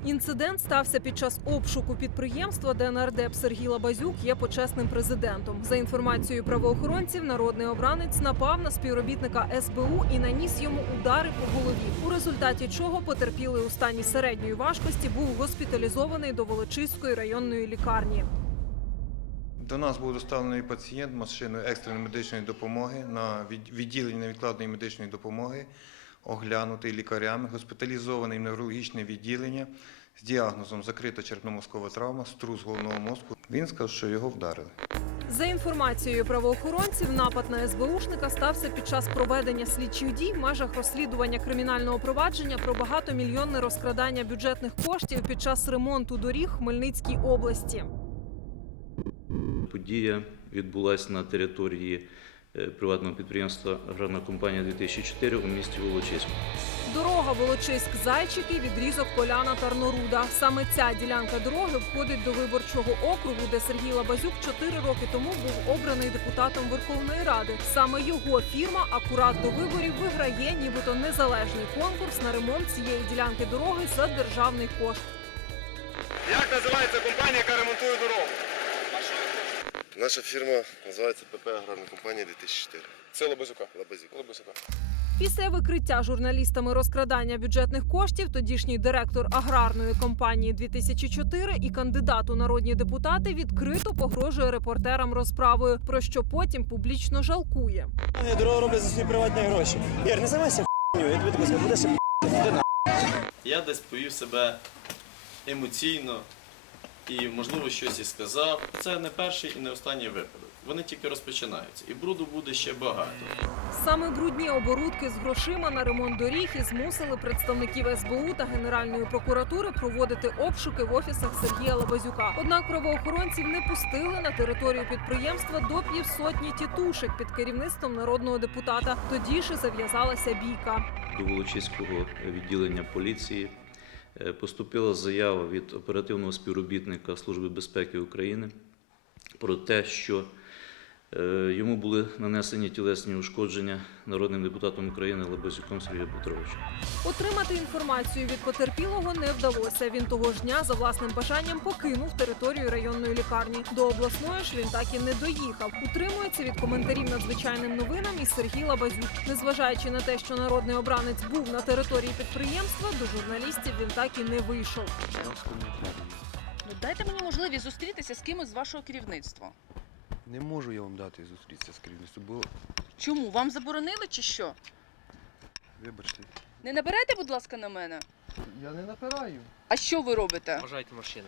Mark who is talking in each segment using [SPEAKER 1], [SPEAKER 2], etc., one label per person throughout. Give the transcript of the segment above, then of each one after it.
[SPEAKER 1] Інцидент стався під час обшуку підприємства, де нардеп Сергій Лабазюк є почесним президентом. За інформацією правоохоронців, народний обранець напав на співробітника СБУ і наніс йому удари по голові, у результаті чого потерпілий у стані середньої важкості був госпіталізований до Волочиської районної лікарні.
[SPEAKER 2] До нас був доставлений пацієнт машиною екстреної медичної допомоги на відділенні невідкладної медичної допомоги, оглянутий лікарями, госпіталізований в неврологічне відділення з діагнозом закрита черепно-мозкова травма, струс головного мозку. Він сказав, що його вдарили.
[SPEAKER 1] За інформацією правоохоронців, напад на СБУшника стався під час проведення слідчих дій в межах розслідування кримінального провадження про багатомільйонне розкрадання бюджетних коштів під час ремонту доріг в Хмельницькій області.
[SPEAKER 3] Подія відбулася на території приватного підприємства «Аграрна компанія 2004» у місті Волочиську.
[SPEAKER 1] Дорога Волочиськ-Зайчики, відрізок Поляна-Тарноруда. Саме ця ділянка дороги входить до виборчого округу, де Сергій Лабазюк 4 роки тому був обраний депутатом Верховної Ради. Саме його фірма акурат до виборів виграє нібито незалежний конкурс на ремонт цієї ділянки дороги за державний кошт.
[SPEAKER 4] Як називається компанія, яка ремонтує дорогу?
[SPEAKER 5] Наша фірма називається ПП «Аграрна компанія 2004».
[SPEAKER 4] Це Лабазюка.
[SPEAKER 5] Лабазюка.
[SPEAKER 1] Після викриття журналістами розкрадання бюджетних коштів тодішній директор аграрної компанії 2004 і кандидат у народні депутати відкрито погрожує репортерам розправою, про що потім публічно жалкує.
[SPEAKER 6] Я дорогу роблю за свої приватні гроші. Ір, не займайся х**ню, я тобі таке скажу, будеш іди на.
[SPEAKER 7] Я десь повів себе емоційно і, можливо, щось і сказав. Це не перший і не останній випадок. Вони тільки розпочинаються. І бруду буде ще багато.
[SPEAKER 1] Саме брудні оборудки з грошима на ремонт доріг і змусили представників СБУ та Генеральної прокуратури проводити обшуки в офісах Сергія Лабазюка. Однак правоохоронців не пустили на територію підприємства до 500 тітушек під керівництвом народного депутата. Тоді ж і зав'язалася бійка.
[SPEAKER 3] До Волочиського відділення поліції поступила заява від оперативного співробітника Служби безпеки України про те, що йому були нанесені тілесні ушкодження народним депутатом України Лабазюком Сергієм Петровичем.
[SPEAKER 1] Отримати інформацію від потерпілого не вдалося. Він того ж дня за власним бажанням покинув територію районної лікарні. До обласної ж він так і не доїхав. Утримується від коментарів надзвичайним новинам і Сергій Лабазюк. Незважаючи на те, що народний обранець був на території підприємства, до журналістів він так і не вийшов.
[SPEAKER 8] Ну, дайте мені можливість зустрітися з кимось з вашого керівництва.
[SPEAKER 5] Не можу я вам дати зустрітися з керівництвом, бо,
[SPEAKER 8] Чому? Вам заборонили чи що?
[SPEAKER 5] вибачте,
[SPEAKER 8] Не набирайте, будь ласка, на мене.
[SPEAKER 5] я не напираю.
[SPEAKER 8] А що ви робите?
[SPEAKER 9] Бажайте машину.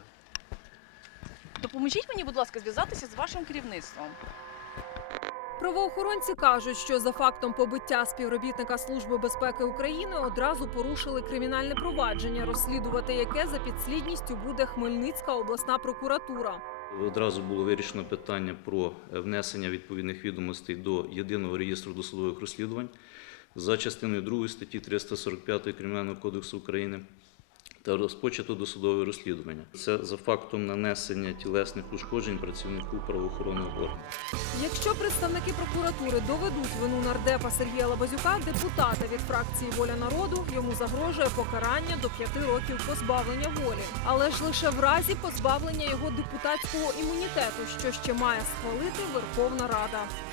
[SPEAKER 8] Допоможіть мені, будь ласка, зв'язатися з вашим керівництвом.
[SPEAKER 1] Правоохоронці кажуть, що за фактом побиття співробітника Служби безпеки України одразу порушили кримінальне провадження, розслідувати яке за підслідністю буде Хмельницька обласна прокуратура.
[SPEAKER 3] Одразу було вирішено питання про внесення відповідних відомостей до Єдиного реєстру досудових розслідувань за частиною 2 статті 345 Кримінального кодексу України та розпочато досудове розслідування. Це за фактом нанесення тілесних ушкоджень працівнику правоохоронного органу.
[SPEAKER 1] Якщо представники прокуратури доведуть вину нардепа Сергія Лабазюка, депутата від фракції «Воля народу», йому загрожує покарання до 5 років позбавлення волі. Але ж лише в разі позбавлення його депутатського імунітету, що ще має схвалити Верховна Рада.